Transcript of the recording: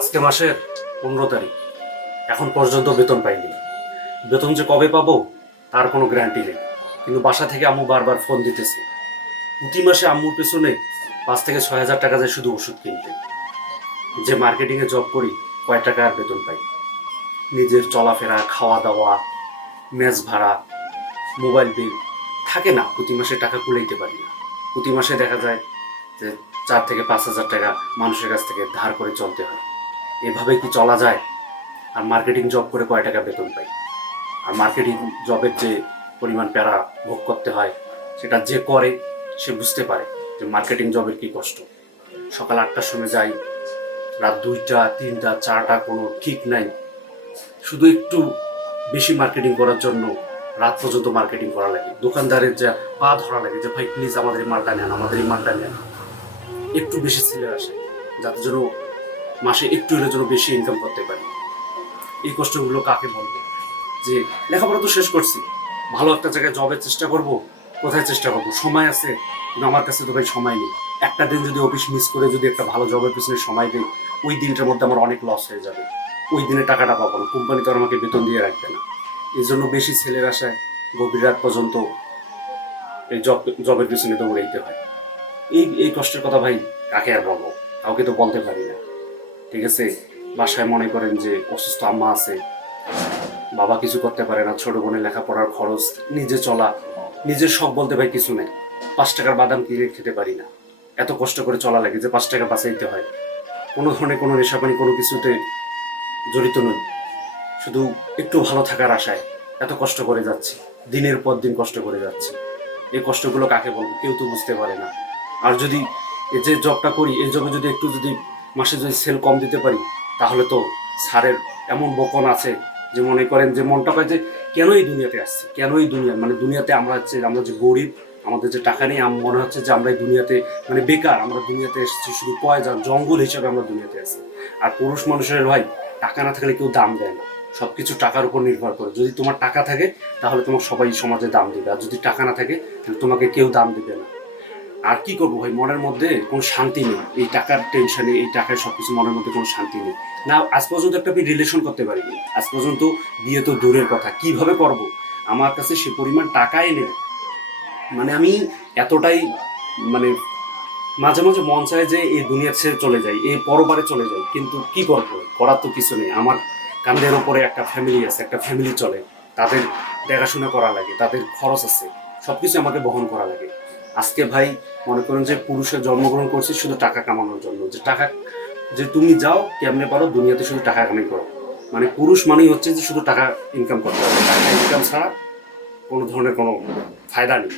আজকে মাসের 15 তারিখ, এখন পর্যন্ত বেতন পাইনি। বেতন যে কবে পাবো তার কোনো গ্যারান্টি নেই। কিন্তু বাসা থেকে আম্মু বারবার ফোন দিতেছে। প্রতি মাসে আম্মুর পেছনে 5 থেকে 6 হাজার টাকা যায় শুধু ওষুধ কিনতে। যে মার্কেটিংয়ে জব করি, কয় টাকা আর বেতন পাই? নিজের চলাফেরা, খাওয়া দাওয়া, মেস ভাড়া, মোবাইল বিল থাকে না, প্রতি মাসে টাকা কুলাইতে পারি না। প্রতি মাসে দেখা যায় যে 4 থেকে 5 হাজার টাকা মানুষের কাছ থেকে ধার করে চলতে হয়। এভাবে কি চলা যায়? আর মার্কেটিং জব করে কয় টাকা বেতন পাই? আর মার্কেটিং জবের যে পরিমাণ প্যারা ভোগ করতে হয়, সেটা যে করে সে বুঝতে পারে যে মার্কেটিং জবের কি কষ্ট। সকাল 8টার সময় যাই, রাত 2টা 3টা 4টা কোনো ঠিক নাই। শুধু একটু বেশি মার্কেটিং করার জন্য রাত পর্যন্ত মার্কেটিং করা লাগে। দোকানদারের যা পা ধরা লাগে যে ভাই প্লিজ আমাদের এই মালটা নেন, আমাদের এই মালটা নেন। একটু বেশি সেলে আসে যাতে যেন মাসে একটু হলে যেন বেশি ইনকাম করতে পারি। এই কষ্টগুলো কাকে বলবো? যে লেখাপড়া তো শেষ করছি, ভালো একটা জায়গায় জবের চেষ্টা করব, কোথায় চেষ্টা করব? সময় আছে, কিন্তু আমার কাছে তো ভাই সময় নেই। একটা দিন যদি অফিস মিস করে যদি একটা ভালো জবের পিছনে সময় দিই, ওই দিনটার মধ্যে আমার অনেক লস হয়ে যাবে। ওই দিনে টাকাটা পাবো না, কোম্পানি তো আর আমাকে বেতন দিয়ে রাখবে না। এই জন্য বেশি ছেলের আশায় গভীর রাত পর্যন্ত এই জবের পিছনে দৌড়াইতে হয়। এই কষ্টের কথা ভাই কাকে আর বলবো? কাউকে তো বলতে পারি না। ঠিক আছে, বাসায় মনে করেন যে অসুস্থ আম্মা আছে, বাবা কিছু করতে পারে না, ছোট বোনের লেখাপড়ার খরচ, নিজে চলা, নিজের শখ বলতে ভাই কিছু নেই। 5 টাকার বাদাম কিনে খেতে পারি না। এত কষ্ট করে চলা লাগে যে 5 টাকা বাঁচাইতে হয়। কোনো ধরনের কোনো নেশাপানি কোনো কিছুতে জড়িত নই, শুধু একটু ভালো থাকার আশায় এত কষ্ট করে যাচ্ছি, দিনের পর দিন কষ্ট করে যাচ্ছি। এই কষ্টগুলো কাকে বলবো? কেউ তো বুঝতে পারে না। আর যদি এই যে জবটা করি, এই জবে যদি একটু যদি মাসে যদি সেল কম দিতে পারি, তাহলে তো স্যারের এমন বকন আছে যে মনে করেন যে মনটা পায় যে কেন এই দুনিয়াতে আসছি, কেন এই দুনিয়া, মানে দুনিয়াতে আমরা যে গরিব, আমাদের যে টাকা নেই, মনে হচ্ছে যে আমরা এই দুনিয়াতে মানে বেকার, আমরা দুনিয়াতে এসেছি শুধু পয়জা জঙ্গল হিসাবে আমরা দুনিয়াতে আছি। আর পুরুষ মানুষের ভাই টাকা না থাকলে কেউ দাম দেয় না। সবকিছু টাকার উপর নির্ভর করে। যদি তোমার টাকা থাকে তাহলে তোমাকে সবাই সমাজে দাম দেবে, আর যদি টাকা না থাকে তাহলে তোমাকে কেউ দাম দেবে না। আর কি করবো ভাই, মনের মধ্যে কোনো শান্তি নেই। এই টাকার টেনশনে, এই টাকায় সবকিছু মনের মধ্যে কোনো শান্তি নেই। না আজ পর্যন্ত একটা রিলেশন করতে পারিনি, আজ পর্যন্ত বিয়ে তো দূরের কথা, কিভাবে করব? আমার কাছে সে পরিমাণ টাকাই নেই। মানে আমি এতটাই মানে মাঝে মাঝে মন চায় যে এই দুনিয়া ছেড়ে চলে যাই, এই পরবারে চলে যাই, কিন্তু কি করবো? করার তো কিছু নেই। আমার কাঁধের ওপরে একটা ফ্যামিলি আছে, একটা ফ্যামিলি চলে, তাদের দেখাশোনা করা লাগে, তাদের খরচ আছে, সব কিছু আমাকে বহন করা লাগে। আজকে ভাই মনে করেন যে পুরুষের জন্মগ্রহণ করছি শুধু টাকা কামানোর জন্য, যে টাকা, যে তুমি যাও কেমনে পারো দুনিয়াতে শুধু টাকা কামাই করো। মানে পুরুষ মানেই হচ্ছে যে শুধু টাকা ইনকাম করতে হবে, টাকা ইনকাম ছাড়া কোনো ধরনের কোনো ফায়দা নেই।